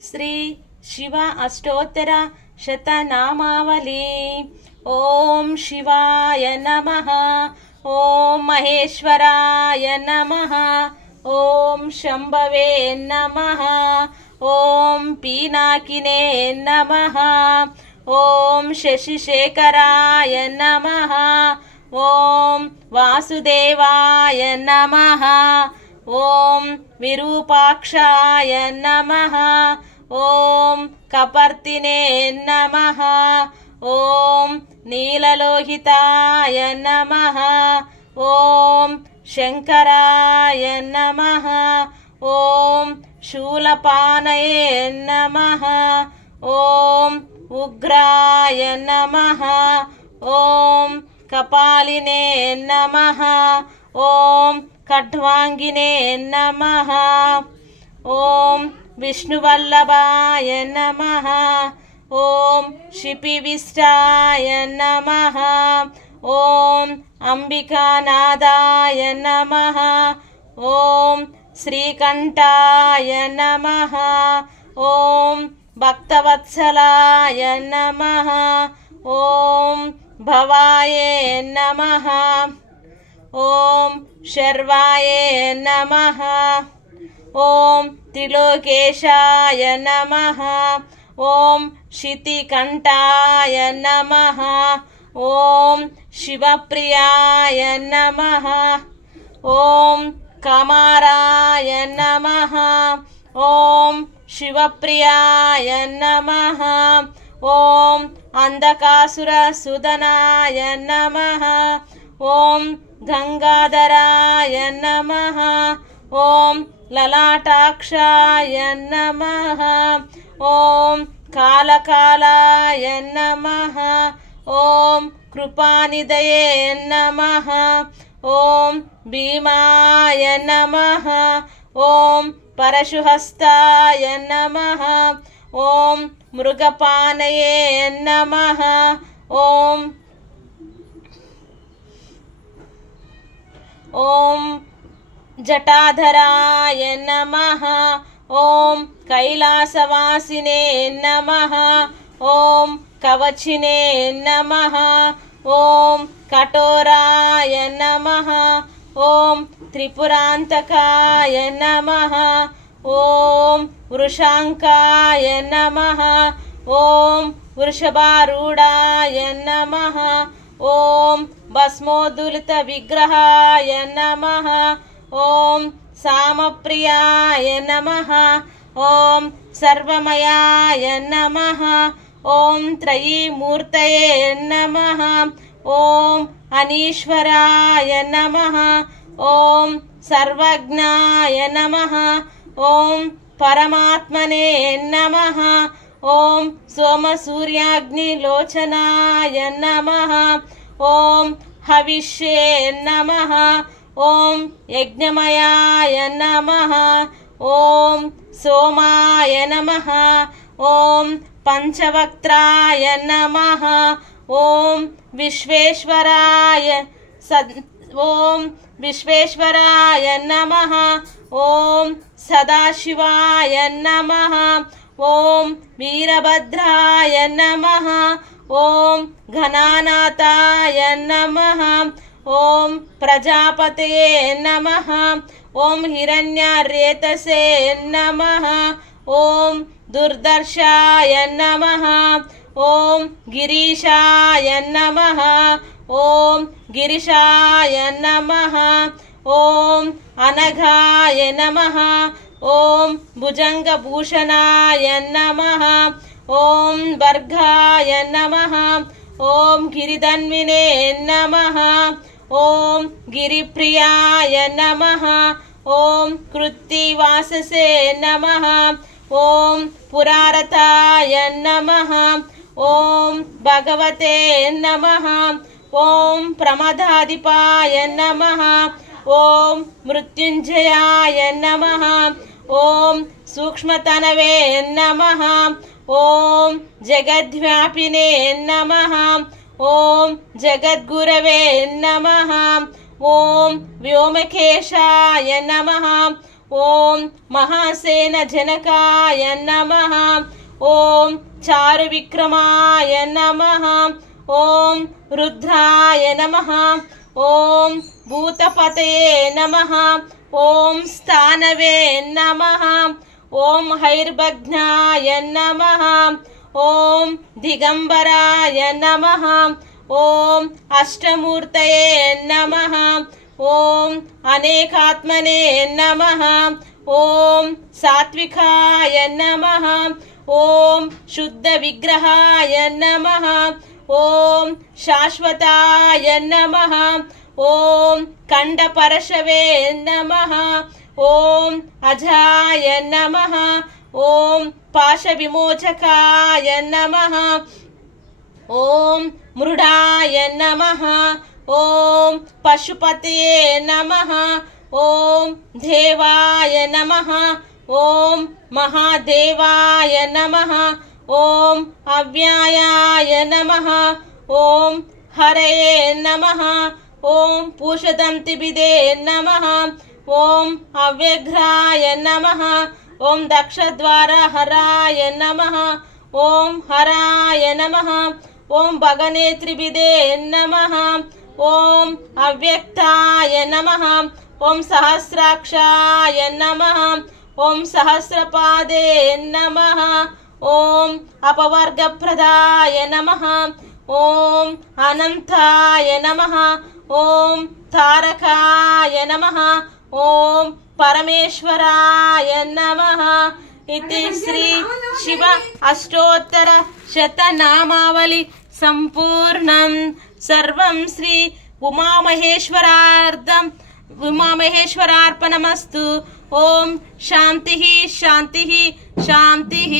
श्री शिव अष्टोत्तर शतनामावली। ओम शिवाय नमः। ओम महेश्वराय नमः। ओम शंभवे नमः। ओम पीनाकिने नमः। ओम शशिशेखराय नमः। ओम वासुदेवाय नमः। ओम विरूपाक्षाय नमः। ओम कपर्तिने नमः। ओम नीललोहिताय नमः। ओम शंकराय नमः। ओम शूलपाणये नमः। ओम उग्राय नमः। ओम कपालिने नमः। ओम खड्वांगिने नमः। ओम विष्णुवल्लभाय नमः। ओम शिपिविष्टाय नमः। ओम अंबिकानादाय नमः। ओम श्रीकंठाय नमः। ओम भक्तवत्सलाय नमः। ओम भवाय नमः। ओम शर्वाय नमः। ओम त्रिलोकेशाय नमः। ओम शितिकंठाय नमः। ओम शिवप्रियाय नमः। ओम कमाराय नमः। ओम शिवप्रियाय नमः। ओम अंधकासुरसुदनाय नमः। ओम गंगाधराय नमः। ओम ललाटाक्षाय नमः। ओम कालकालाय नमः। ओम कृपानिधये नमः। ओम भीमाय नमः। ओम परशुहस्ताय नमः। ओम मृगपानये नमः। ओम जटाधराय नमः। ओम कैलासवासिने नमः। ओम कवचिने नमः। ओम कठोराय नमः। ओम त्रिपुरांतकाय नमः। ओम वृषांकाय नमः। ओम वृषभारूढ़ाय नमः। ओम भस्मोद्धुलित विग्रहाय नमः। ओम सामप्रियाय नमः। ओम सर्वमयाय नमः। ओम त्रयीमूर्तये नमः। ओम अनीश्वराय नमः। ओम सर्वज्ञाय नमः। ओम परमात्मने नमः। ओम सोमसूर्याग्निलोचनाय नमः। ओम हविष्ये नमः। ओम यज्ञमयाय नमः। ओम सोमाय नमः। ओम पंचवक्त्राय नमः। ओम विश्वेश्वराय नमः। ओम सदाशिवाय नमः। ओम वीरभद्राय नमः। ओम घनानाथाय नमः। ओम प्रजापतये नमः। ओम हिरण्यारेतसे नमः। ओम दुर्दर्शाय नमः। ओम गिरीशाय नमः। ओम गिरिशाय नमः। ओम अनघाय नमः। ओम भुजंगभूषणाय नमः। ओम वर्गाय नमः। ओम गिरिधन्विने नमः। ओम गिरिप्रियाय नमः। ओम कृत्तिवाससे नमः। ओम पुरारताय नमः। ओम भगवते नमः। ओम प्रमदाधिपाय नमः। ओम मृत्युंजयाय नमः। ओम सूक्ष्मतनवे नमः। ओम जगद्व्यापिने नमः। ओम जगद्गुरवे नमः। ओम व्योमकेशाय नमः। ఓం మహాసేనజనకాయ నమః ఓం చారువిక్రమాయ నమః ఓం రుద్రాయ నమః ఓం భూతపతయే నమః ఓం స్థానవే నమః ఓం హైర్భగ్నాయ నమః ఓం దిగంబరాయ నమః ఓం అష్టమూర్తయే నమః ఓం అనేకాత్మనే నమః ఓం సాత్వికాయ నమః ఓం శుద్ధ విగ్రహాయ నమః ఓం శాశ్వతాయ నమః ఓం ఖండపరశవే నమః ఓం అజాయ నమః ఓం పాశ విమోచకాయ నమః ఓం మృడాయ నమః ఓం పశుపతయే నమః ఓం దేవాయ నమః ఓం మహాదేవాయ నమః ఓం అవ్యయాయ నమః ఓం హరయే నమః ఓం పూషదంతిభిదే నమః ఓం అవ్యఘ్రాయ నమః ఓం దక్షద్వారహరాయ నమః ఓం హరాయ నమః ఓం భగనేత్రిభిదే నమః ఓం అవ్యక్తాయ నమః ఓం సహస్రాక్షాయ నమః ఓం సహస్రపాదే నమః ఓం అపవర్గప్రదాయ నమః ఓం అనంతాయ నమః ఓం తారకాయ నమః ఓం పరమేశ్వరాయ నమః इति श्री शिव अष्टोत्तर शतनामावली संपूर्णं सर्वं श्री उमामहेश्वरार्पणमस्तु। ओम शांतिः शांतिः शांतिः।